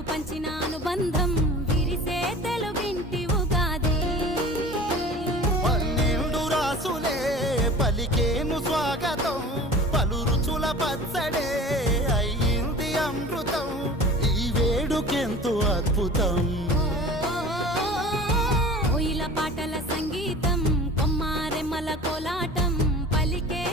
పాటలు పంచిన అనుబంధం విరిసే తెలుగింటి ఉగాది. 12 రాసులే పలికేను స్వాగతం, పలు రుచుల పచ్చడే అయ్యింది అమృతం. ఈ వేడుకెంతో అద్భుతం. కోయిల పాటల సంగీతం, కొమ్మారెమ్మల కోలాటం పలికే